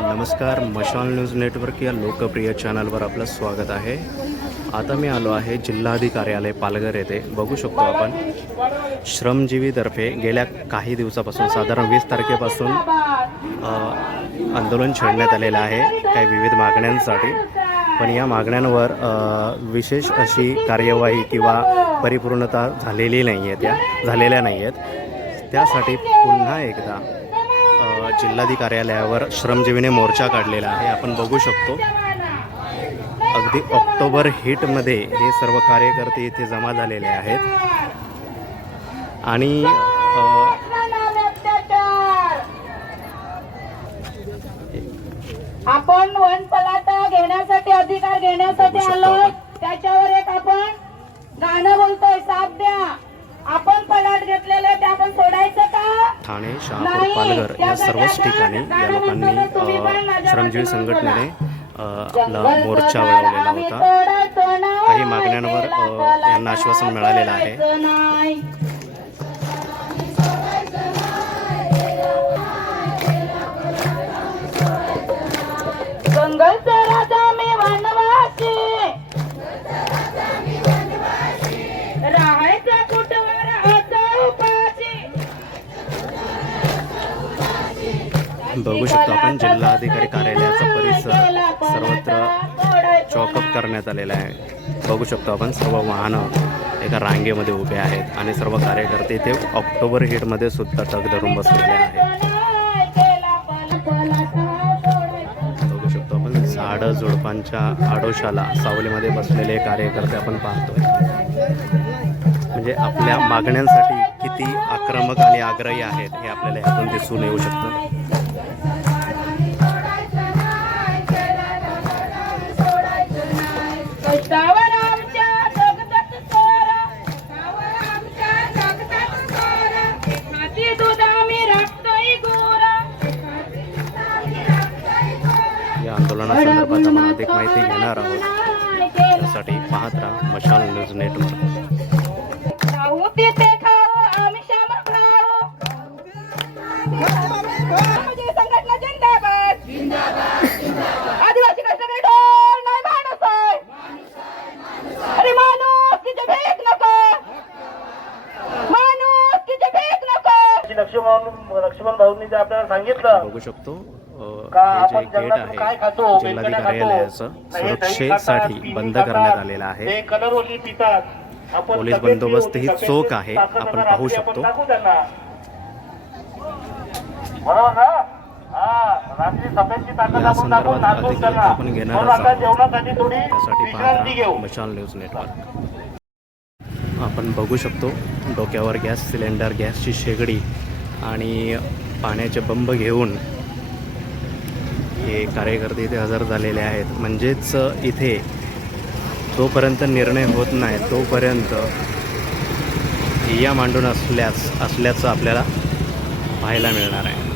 नमस्कार मशाल news network या लोकप्रिय चॅनलवर आपलं स्वागत आहे. आता मी आलो आहे जिल्हाधिकारी कार्यालय पालघर येथे. बघू शकतो आपण. श्रमजीवीतर्फे गेल्या काही दिवसापासून साधारण वीस तारखेपासून आंदोलन छेडण्यात आलेलं आहे. काही विविध मागण्यांसाठी. पण या मागण्यांवर विशेष अशी कार्यवाही किंवा परिपूर्णता झालेली नाही आहे त्या झालेल्या नाही आहेत त्यासाठी पुन्हा एकदा जिल्हाधिकारी कार्यालयावर श्रमजीवीने मोर्चा काढलेला आहे. आपण बघू शकतो. अगदी ऑक्टोबर हिटमध्ये हे सर्व कार्यकर्ते इथे जमा झालेले आहेत. आणि आपण वन पलाट घेण्यासाठी अधिकार घेण्यासाठी आलो. त्याच्यावर एक आपण गाणं बोलतोय साथ द्या. आपण पलाट घेतलेले ते आपण सोडायचं का? ठाणे शहापूर पालघर या सर्वच ठिकाणी या लोकांनी श्रमजीवी संघटनेने आपला मोर्चा वळवलेला होता. काही मागण्यांवर, यांना आश्वासन मिळालेलं आहे. बघू शकतो आपण जिल्हाधिकारी कार्यालयाचा करण्यात आलेला आहे. बघू शकतो आपण सर्व वाहनं एका रांगेमध्ये उभे आहेत आणि सर्व कार्यकर्ते ते ऑक्टोबर हिटमध्ये सुद्धा टक धरून बसलेले आहेत. बघू शकतो आपण झाडं झुडपांच्या आडोशाला सावलीमध्ये बसलेले कार्यकर्ते आपण पाहतोय. म्हणजे आपल्या मागण्यांसाठी किती आक्रमक आणि आग्रही आहेत हे आपल्याला यातून दिसून येऊ शकतं. आंदोलनासंदर्भात आपण अधिक माहिती घेणार आहोत. त्यासाठी पाहत राहा मशाल न्यूज नेटवर्क लक्ष्मण लक्ष्मण भाऊंनी जे आपल्याला सांगितलं बघू शकतो. जे गेट आहे खातो? जिल्हाधिकारी कार्यालयाचं सुरक्षेसाठी बंद करण्यात आलेलं आहे. पोलीस बंदोबस्त ही चोख आहे. आपण पाहू शकतो. हा संदर्भात अधिक आपण थोडी त्यासाठी पाहत मशाल न्यूज नेटवर्क. आपण बघू शकतो डोक्यावर गॅस सिलेंडर गॅसची शेगडी आणि पाण्याचे बंब घेऊन हे कार्यकर्ते इथे हजर झालेले आहेत. म्हणजेच इथे जोपर्यंत निर्णय होत नाही तोपर्यंत या मांडून असल्यास असल्याचं आपल्याला पाहायला मिळणार आहे.